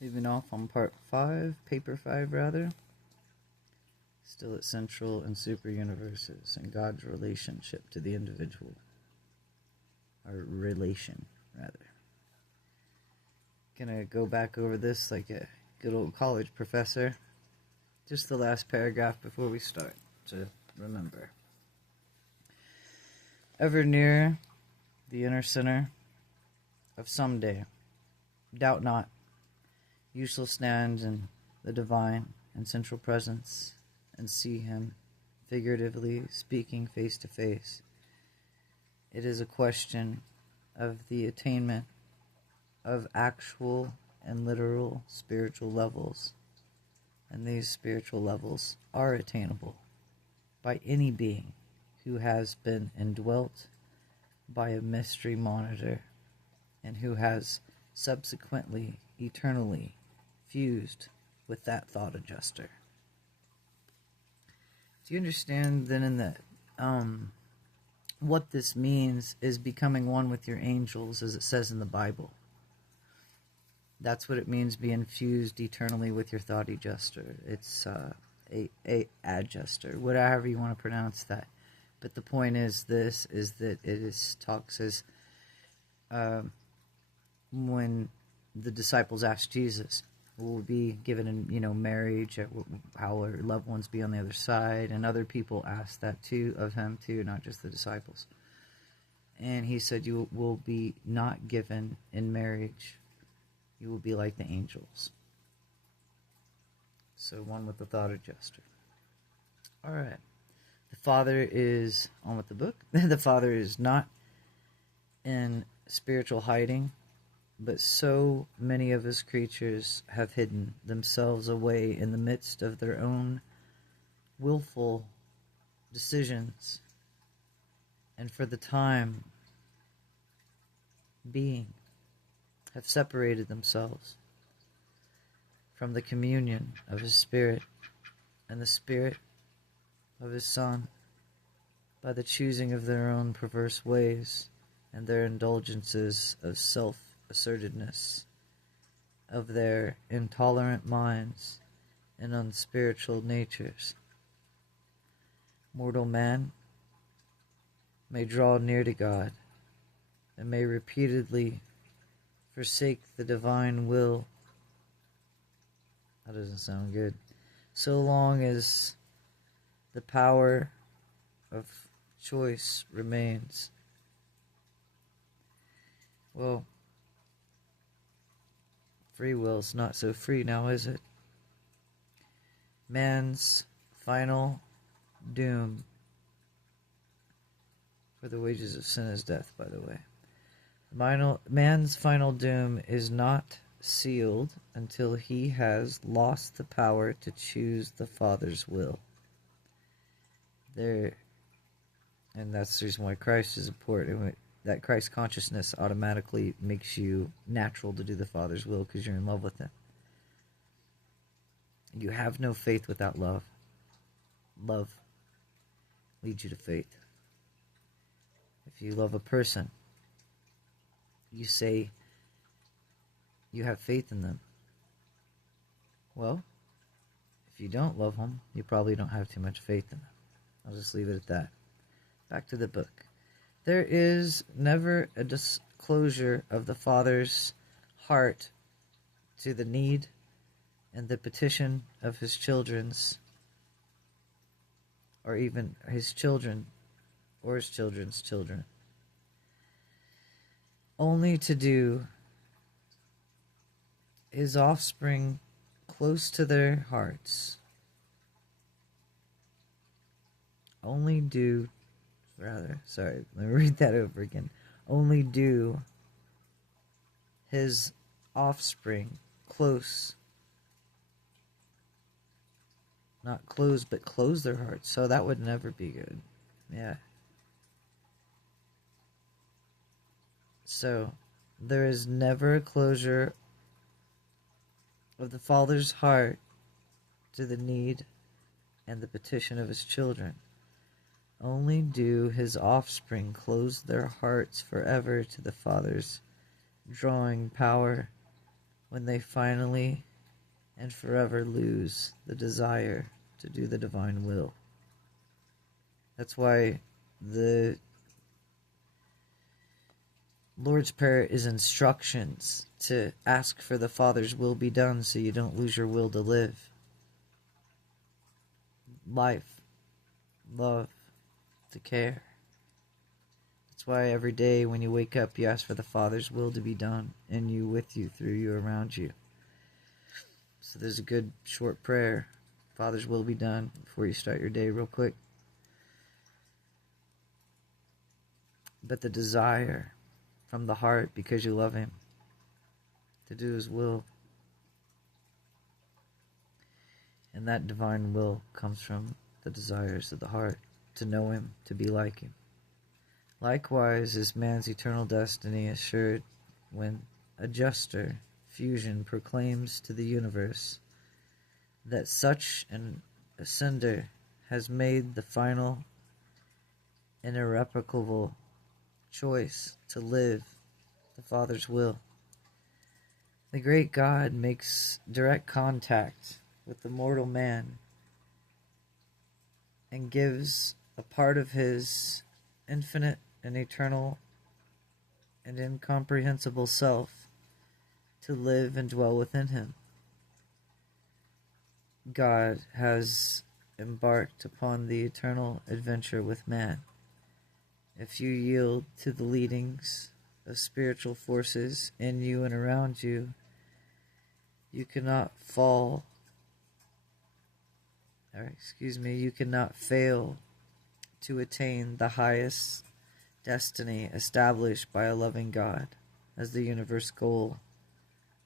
Leaving off on part 5, paper 5 rather. Still at central and super universes and God's relationship to the individual. Or relation, rather. Gonna go back over this like a good old college professor. Just the last paragraph before we start to remember. Ever near the inner center of someday, doubt not, you shall stand in the divine and central presence and see him, figuratively speaking, face to face. It is a question of the attainment of actual and literal spiritual levels, and these spiritual levels are attainable by any being who has been indwelt by a mystery monitor and who has subsequently, eternally fused with that thought adjuster. Do you understand then in that what this means is becoming one with your angels, as it says in the Bible? That's what it means, being fused eternally with your thought adjuster. It's a adjuster, whatever you want to pronounce that. But the point is this, is that it is talks as when the disciples asked Jesus, will be given in marriage, how will our loved ones be on the other side, and other people asked that too of him too, not just the disciples. And he said, you will be not given in marriage, you will be like the angels. So one with the thought adjuster. All right. The Father is on with the book. The Father is not in spiritual hiding, but so many of his creatures have hidden themselves away in the midst of their own willful decisions, and for the time being have separated themselves from the communion of his Spirit and the Spirit of his Son by the choosing of their own perverse ways and their indulgences of self-assertedness, of their intolerant minds and unspiritual natures. Mortal man may draw near to God and may repeatedly forsake the divine will. That doesn't sound good. So long as the power of choice remains. Well, free will's not so free now, is it? Man's final doom, for the wages of sin is death, by the way. Man's final doom is not sealed until he has lost the power to choose the Father's will. And that's the reason why Christ is important. That Christ consciousness automatically makes you natural to do the Father's will because you're in love with him. You have no faith without love. Love leads you to faith. If you love a person, you say you have faith in them. Well, if you don't love them, you probably don't have too much faith in them. I'll just leave it at that. Back to the book. There is never a disclosure of the Father's heart to the need and the petition of his children's, or even his children, or his children's children, only to do his offspring close to their hearts. Let me read that over again. Only do his offspring close, not close, but close their hearts. So that would never be good. Yeah. So there is never a closure of the Father's heart to the need and the petition of his children. Only do his offspring close their hearts forever to the Father's drawing power when they finally and forever lose the desire to do the divine will. That's why the Lord's Prayer is instructions to ask for the Father's will be done so you don't lose your will to live. Life, love, to care. That's why every day when you wake up, you ask for the Father's will to be done in you, with you, through you, around you. So there's a good short prayer. Father's will be done before you start your day real quick. But the desire from the heart, because you love Him, to do His will. And that divine will comes from the desires of the heart, to know Him, to be like Him. Likewise is man's eternal destiny assured when a juster fusion proclaims to the universe that such an ascender has made the final and irrevocable choice to live the Father's will. The great God makes direct contact with the mortal man and gives a part of His infinite and eternal and incomprehensible self to live and dwell within him. God has embarked upon the eternal adventure with man. If you yield to the leadings of spiritual forces in you and around you, you cannot you cannot fail to attain the highest destiny established by a loving God as the universe goal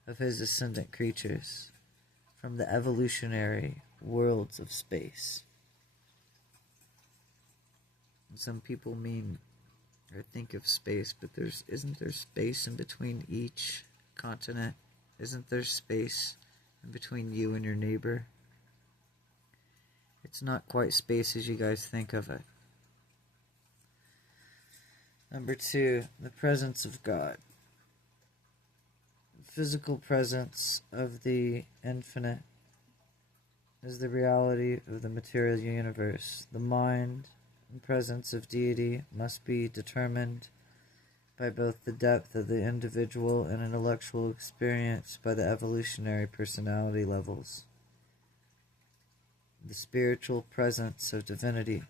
of His ascendant creatures from the evolutionary worlds of space. And some people mean or think of space, but isn't there space in between each continent? Isn't there space in between you and your neighbor? It's not quite space as you guys think of it. Number 2, the presence of God. The physical presence of the infinite is the reality of the material universe. The mind and presence of deity must be determined by both the depth of the individual and intellectual experience by the evolutionary personality levels. The spiritual presence of divinity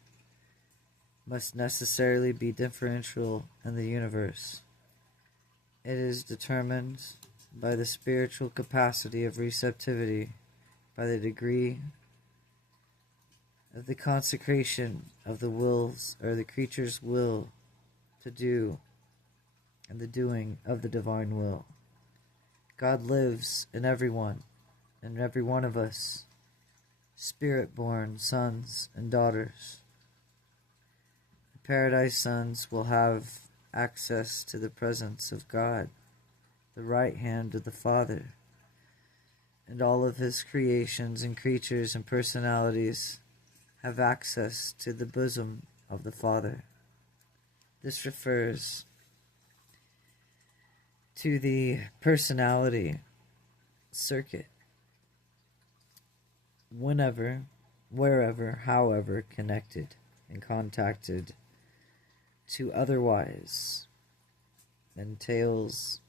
must necessarily be differential in the universe. It is determined by the spiritual capacity of receptivity, by the degree of the consecration of the wills or the creature's will to do and the doing of the divine will. God lives in everyone, in every one of us, spirit-born sons and daughters. The Paradise sons will have access to the presence of God, the right hand of the Father, and all of His creations and creatures and personalities have access to the bosom of the Father. This refers to the personality circuit. Whenever, wherever, however connected and contacted to otherwise entails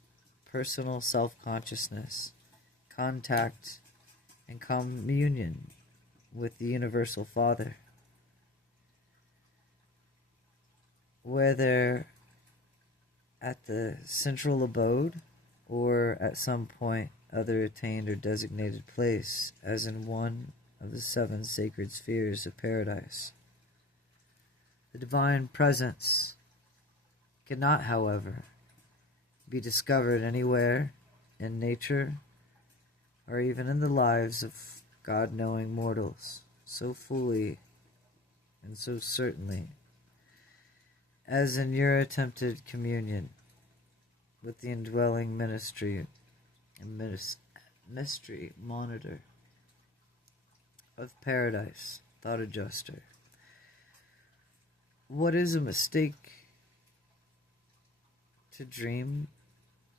personal self-consciousness, contact, and communion with the Universal Father. Whether at the central abode or at some point other attained or designated place, as in one of the 7 sacred spheres of paradise. The divine presence cannot, however, be discovered anywhere in nature or even in the lives of God-knowing mortals so fully and so certainly as in your attempted communion with the indwelling ministry and mystery monitor of paradise, thought adjuster. What is a mistake to dream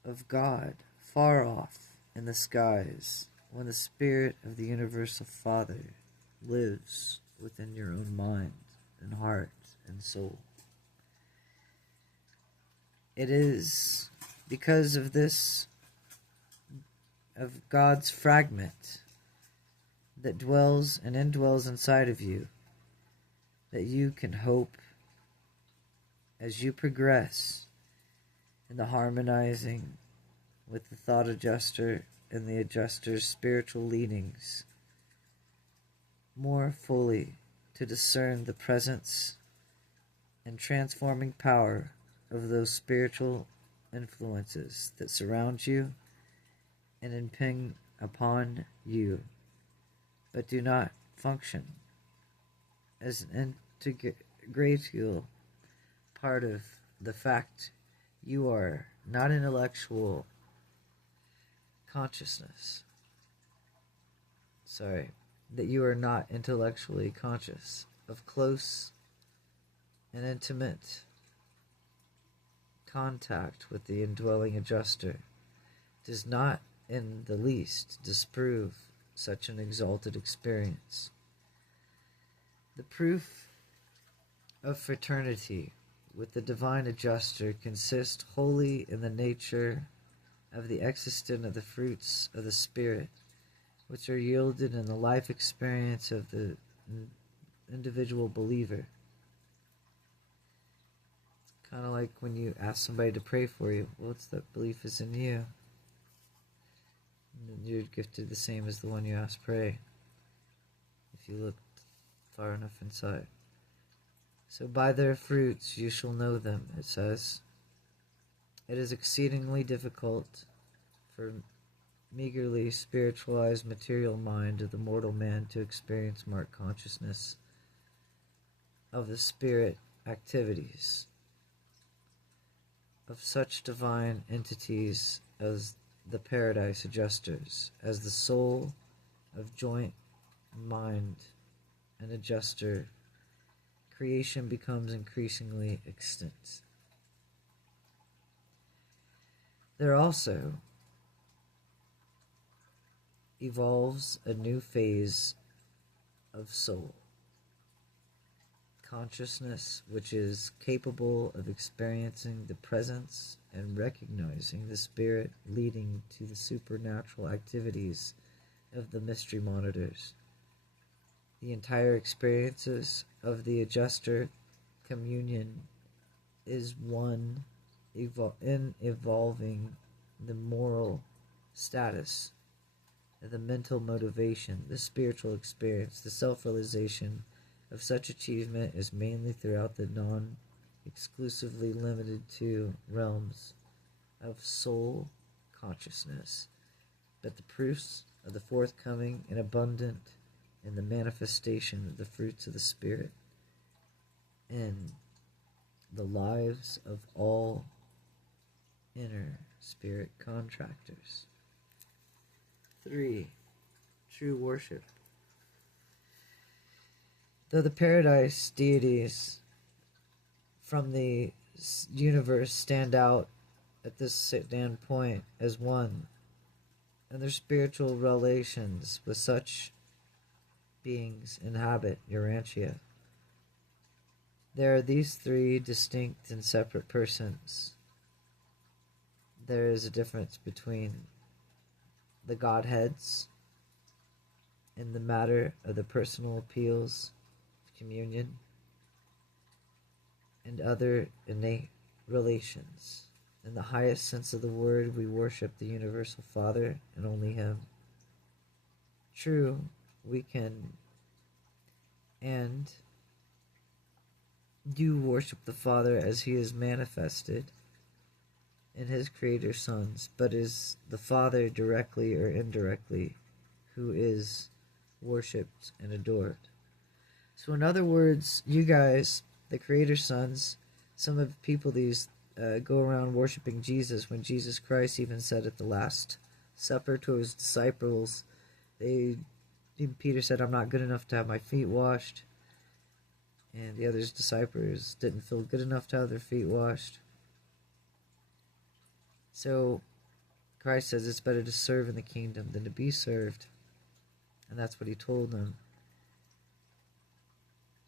of God far off in the skies when the Spirit of the Universal Father lives within your own mind and heart and soul. It is because of this, of God's fragment that dwells and indwells inside of you, that you can hope as you progress in the harmonizing with the thought adjuster and the adjuster's spiritual leanings more fully to discern the presence and transforming power of those spiritual influences that surround you and impinge upon you, but do not function as an integral part of the fact you are not intellectual consciousness. That you are not intellectually conscious of close and intimate contact with the indwelling adjuster does not in the least disprove such an exalted experience. The proof of fraternity with the divine adjuster consists wholly in the nature of the existence of the fruits of the Spirit, which are yielded in the life experience of the individual believer. It's kind of like when you ask somebody to pray for you. Well, it's that belief is in you. And you're gifted the same as the one you ask pray, if you look far enough inside. So by their fruits you shall know them, it says. It is exceedingly difficult for meagerly spiritualized material mind of the mortal man to experience marked consciousness of the spirit activities of such divine entities as the paradise adjusters, as the soul of joint mind and adjuster. Creation becomes increasingly extinct. There also evolves a new phase of soul consciousness, which is capable of experiencing the presence and recognizing the spirit leading to the supernatural activities of the mystery monitors. The entire experiences of the adjuster communion is one in evolving the moral status, the mental motivation, the spiritual experience, the self-realization of such achievement is mainly throughout the non-exclusively limited to realms of soul consciousness, but the proofs of the forthcoming and abundant in the manifestation of the fruits of the Spirit in the lives of all inner spirit contractors. 3. True worship. Though the paradise deities from the universe stand out at this standpoint as one, and their spiritual relations with such beings inhabit Urantia, there are these three distinct and separate persons. There is a difference between the Godheads in the matter of the personal appeals of communion and other innate relations. In the highest sense of the word, we worship the Universal Father and only Him. True, we can and do worship the Father as He is manifested in His Creator sons, but is the Father directly or indirectly who is worshipped and adored. So in other words, you guys, the Creator sons, some of the people these go around worshiping Jesus, when Jesus Christ even said at the Last Supper to His disciples, Peter said, "I'm not good enough to have my feet washed." And the other disciples didn't feel good enough to have their feet washed. So Christ says it's better to serve in the kingdom than to be served. And that's what he told them.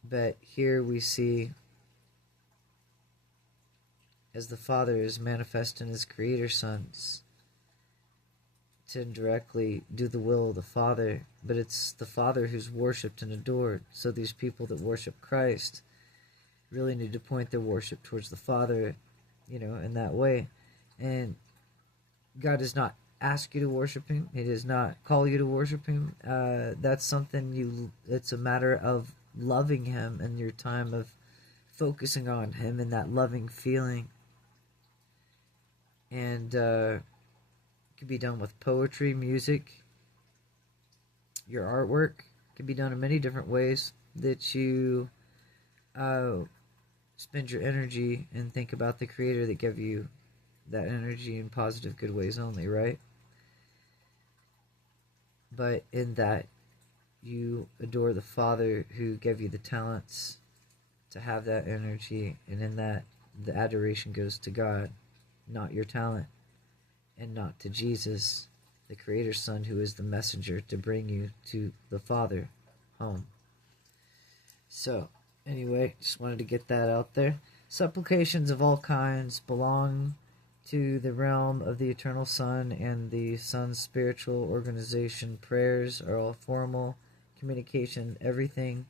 But here we see, as the Father is manifest in his creator sons, to directly do the will of the Father, but it's the Father who's worshipped and adored. So these people that worship Christ really need to point their worship towards the Father, in that way. And God does not ask you to worship him. He does not call you to worship him. That's something it's a matter of loving him and your time of focusing on him and that loving feeling. And it can be done with poetry, music, your artwork. It can be done in many different ways that you spend your energy and think about the Creator that gave you that energy in positive, good ways only, right? But in that, you adore the Father who gave you the talents to have that energy, and in that, the adoration goes to God, not your talent, and not to Jesus, the Creator's Son, who is the messenger to bring you to the Father home. So, anyway, just wanted to get that out there. Supplications of all kinds belong to the realm of the Eternal Son and the Son's spiritual organization. Prayers are all formal communication, everything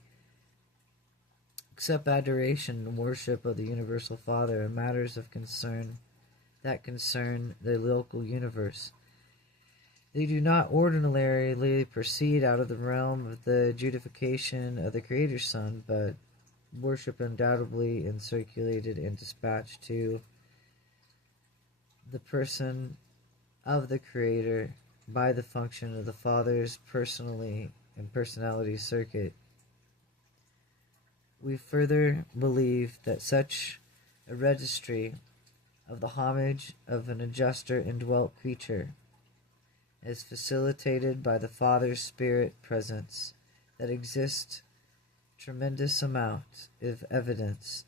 except adoration and worship of the Universal Father and matters of concern that concern the local universe. They do not ordinarily proceed out of the realm of the justification of the Creator's Son, but worship undoubtedly and circulated and dispatched to the person of the Creator by the function of the Father's personally and personality circuit. We further believe that such a registry of the homage of an adjuster indwelt creature is facilitated by the Father's Spirit presence, that exists tremendous amount of evidence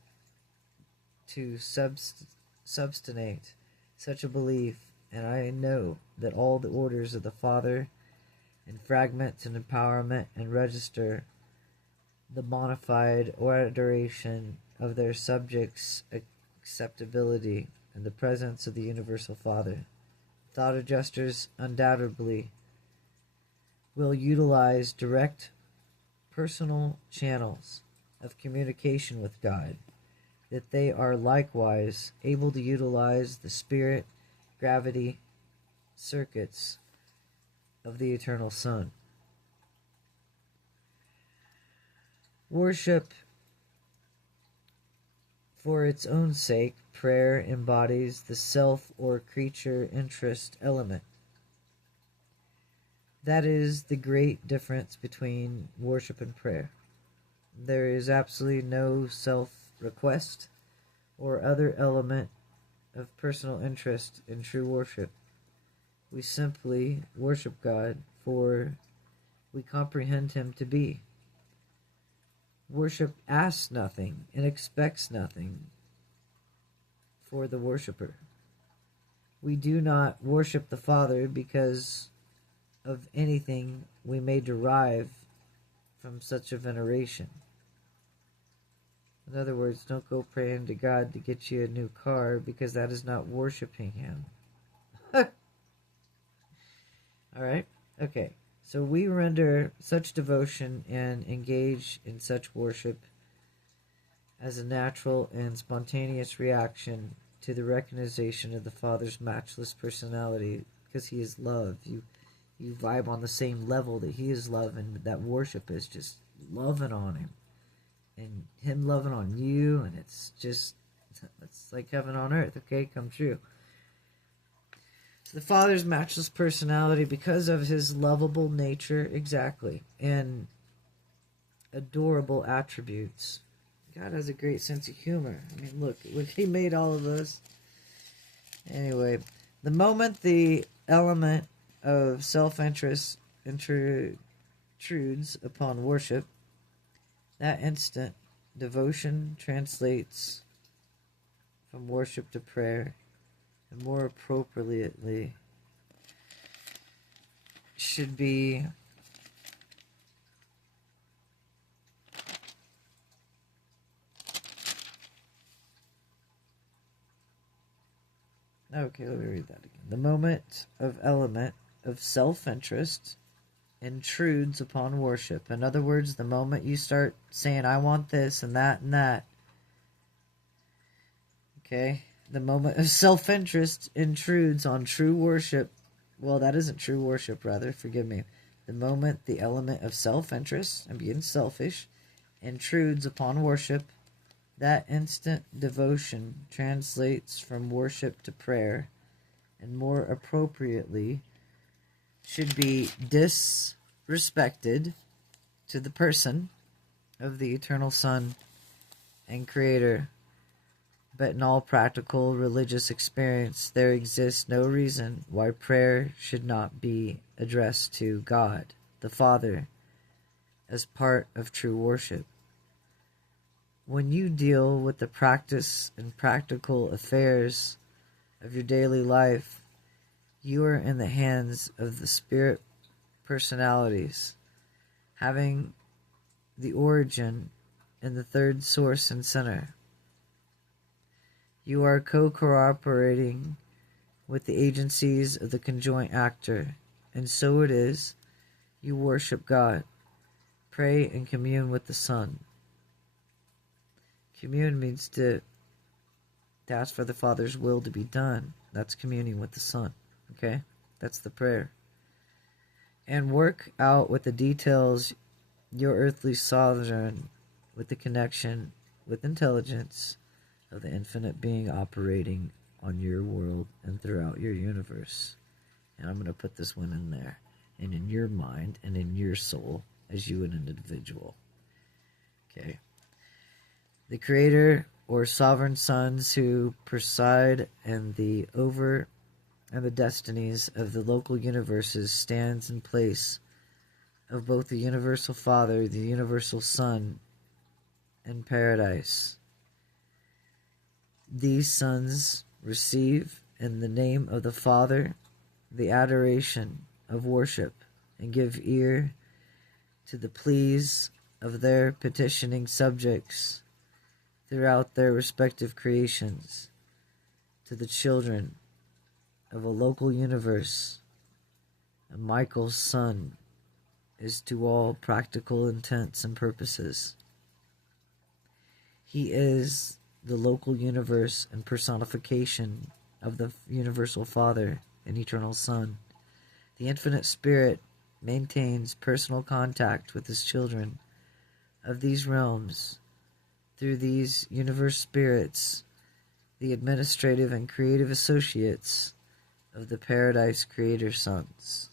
to substantiate such a belief, and I know that all the orders of the Father and fragments and empowerment and register the bona fide adoration of their subjects' acceptability in the presence of the Universal Father. Thought adjusters undoubtedly will utilize direct personal channels of communication with God, that they are likewise able to utilize the spirit gravity circuits of the Eternal Son. Worship for its own sake, prayer embodies the self or creature interest element. That is the great difference between worship and prayer. There is absolutely no self-request or other element of personal interest in true worship. We simply worship God for we comprehend him to be. Worship asks nothing and expects nothing for the worshiper. We do not worship the Father because of anything we may derive from such a veneration. In other words, don't go praying to God to get you a new car, because that is not worshiping him. Alright? Okay. So we render such devotion and engage in such worship as a natural and spontaneous reaction to the recognition of the Father's matchless personality, because he is love. You vibe on the same level that he is love, and that worship is just loving on him and him loving on you, and it's like heaven on earth. Okay, come true. So the Father's matchless personality, because of his lovable nature, exactly, and adorable attributes. God has a great sense of humor. I mean, look, he made all of us. Anyway, the moment the element of self-interest intrudes upon worship, that instant devotion translates from worship to prayer, and more appropriately should be okay, let me read that again. The moment of element of self-interest intrudes upon worship. In other words, the moment you start saying, I want this and that and that, okay, the moment of self-interest intrudes on true worship. Well, that isn't true worship, rather, forgive me. The moment the element of self-interest, and being selfish, intrudes upon worship, that instant devotion translates from worship to prayer, and more appropriately, should be disrespected to the person of the eternal Son and Creator. But in all practical religious experience, there exists no reason why prayer should not be addressed to God, the Father, as part of true worship. When you deal with the practice and practical affairs of your daily life, you are in the hands of the Spirit personalities, having the origin in the third source and center. You are co-cooperating with the agencies of the conjoint actor, and so it is, you worship God, pray and commune with the Son. Commune means to ask for the Father's will to be done. That's communing with the Son, okay? That's the prayer. And work out with the details your earthly sovereign with the connection with intelligence of the infinite being operating on your world and throughout your universe. And I'm going to put this one in there. And in your mind and in your soul as you an individual. Okay. The Creator or sovereign sons who preside in the destinies of the local universes stands in place of both the universal Father, the universal Son, and paradise. These sons receive in the name of the Father the adoration of worship and give ear to the pleas of their petitioning subjects throughout their respective creations, to the children of a local universe. And Michael's son is to all practical intents and purposes. He is the local universe and personification of the universal Father and eternal Son. The infinite Spirit maintains personal contact with his children of these realms through these universe spirits, the administrative and creative associates of the Paradise Creator Sons.